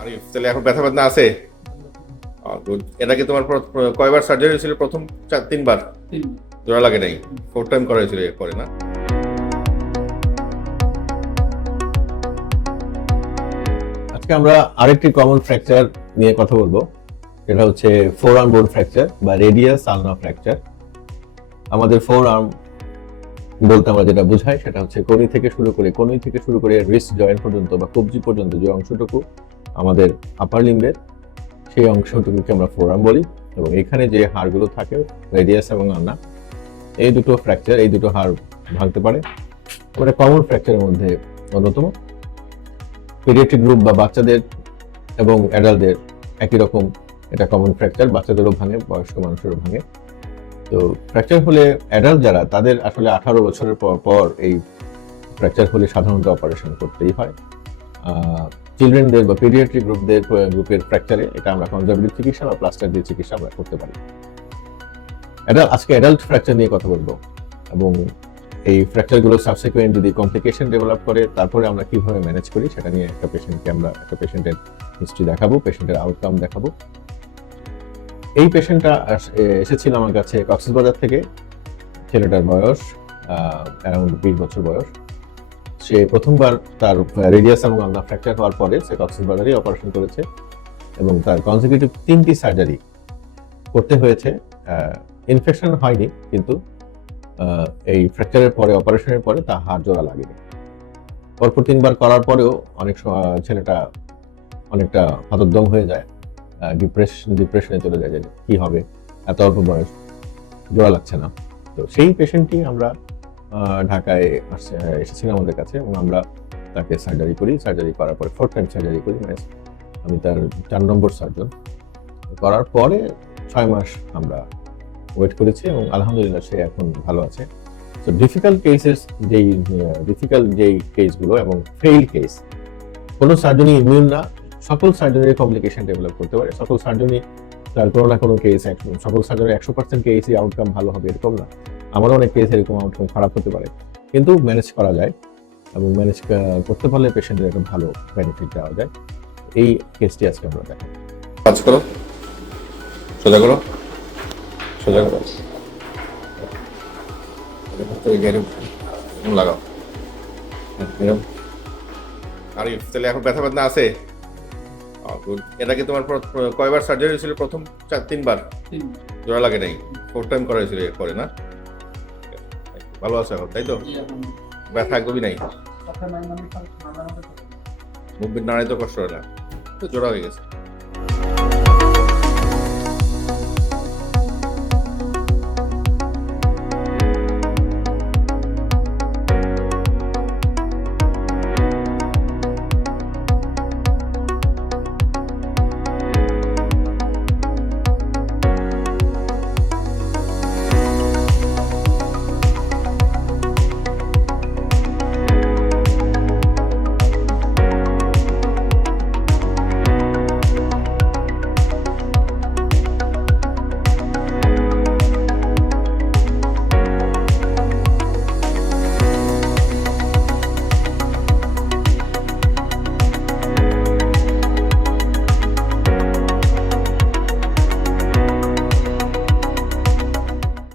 আরিফ তাহলে এখন ব্যথা বেদনা আছে? গুড এটা কি তোমার কয়বার সার্জারি হয়েছিল প্রথম চার তিনবার? জোড়া লাগে নাই? ফোর টাইম করা হয়েছিল এরপরে না? আজকে আমরা আরেকটি কমন ফ্র্যাকচার নিয়ে কথা বলব। সেটা হচ্ছে ফোর আর্ম বোন ফ্র্যাকচার বা রেডিয়াস আলনা ফ্র্যাকচার আমাদের ফোর আর্ম বলতে আমরা যেটা বোঝাই সেটা হচ্ছে কনি থেকে শুরু করে কনি থেকে শুরু করে রিস্ট জয়েন্ট পর্যন্ত বা কবজি পর্যন্ত যে অংশটুকু আমাদের আপার লিম্বের সেই অংশটুকুকে আমরা ফোর আর্ম বলি এবং এখানে যে হাড়গুলো থাকে রেডিয়াস এবং আলনা এই দুটো ফ্র্যাকচার এই দুটো হাড় ভাঙতে পারে। ওটা কমন ফ্র্যাকচারের মধ্যে অন্যতম। পেডিয়াট্রিক গ্রুপ বা বাচ্চাদের এবং অ্যাডাল্টদের একই রকম এটা কমন ফ্র্যাকচার বাচ্চাদেরও ভাঙে, বয়স্ক মানুষেরও ভাঙে। তো ফ্র্যাকচার হলে অ্যাডাল্ট যারা, তাদের আসলে আঠারো বছরের পর পর এই ফ্র্যাকচার হলে সাধারণত অপারেশন করতেই হয়। চিলড্রেনদের বা পেডিয়াট্রিক গ্রুপদের গ্রুপের ফ্র্যাকচারে এটা আমরা কনজারভেটিভ চিকিৎসা বা প্লাস্টার দিয়ে চিকিৎসা আমরা করতে পারি। আজকে অ্যাডাল্ট ফ্র্যাকচার নিয়ে কথা বলব এবং এই ফ্র্যাকচারগুলো সাবসিকুয়েন্ট যদি কমপ্লিকেশন ডেভেলপ করে, তারপরে আমরা কীভাবে ম্যানেজ করি সেটা নিয়ে একটা পেশেন্টকে আমরা, একটা পেশেন্টের হিস্ট্রি দেখাবো পেশেন্টের আউটকাম দেখাবো। এই পেশেন্টটা এসেছিল আমার কাছে কক্সবাজার থেকে, ছেলেটার বয়স অ্যারাউন্ড বিশ বছর বয়স। সে প্রথমবার তার রেডিয়াস এবং আলনা ফ্র্যাকচার হওয়ার পরে সে কক্সবাজারেই অপারেশন করেছে এবং তার কনজিকিউটিভ তিনটি সার্জারি করতে হয়েছে। ইনফেকশন হয়নি, কিন্তু এই ফ্র্যাকচারের পরে অপারেশনের পরে তা হাড় জোড়া লাগেনি। পরপর তিনবার করার পরেও অনেক সময় ছেলেটা অনেকটা হতোদ্যম হয়ে যায় ডিপ্রেশন ডিপ্রেশনে চলে যায় যে কি হবে, এত অল্প বয়স, জোড়া লাগছে না। তো সেই পেশেন্টটি আমরা ঢাকায় আসছে এসেছিল আমাদের কাছে এবং আমরা তাকে সার্জারি করি। সার্জারি করার পরে ফোর টাইম সার্জারি করি মানে আমি তার চার নম্বর সার্জন করার পরে ছয় মাস আমরা ওয়েট করেছি এবং আলহামদুলিল্লাহ সে এখন ভালো আছে। তো ডিফিকাল্ট কেসেস যেই ডিফিকাল্ট যেই কেসগুলো এবং ফেইল কেস কোনো সার্জনই ইমিউন না। সকল সার্জনের কমপ্লিকেশন ডেভেলপ করতে পারে, সকল সার্জনি তার কোনো না কোনো কেস সকল সার্জনের একশো পার্সেন্ট কেসই আউটকাম ভালো হবে, এরকম না। আমারও অনেক কেস এরকম আউটকাম খারাপ হতে পারে। কিন্তু ম্যানেজ করা যায় এবং ম্যানেজ করতে পারলে পেশেন্টের একটা ভালো বেনিফিট দেওয়া যায়। এই কেসটি আজকে আমরা দেখাবো। কাজ করো। সোজা করো। সোজা করো। লাগাও। হ্যাঁ। আরিফ তাহলে এখন ব্যথা বেদনা আছে? গুড এটা কি তোমার কয়বার সার্জারি হয়েছিল প্রথম চার তিনবার জোড়া লাগে নাই ফোর টাইম করা হয়েছিল করে না ভালো আছে এখন তাই তো ব্যথা একদমই নাই মুভমেন্ট নাড়াই তো কষ্ট হয় না তো জোড়া হয়ে গেছে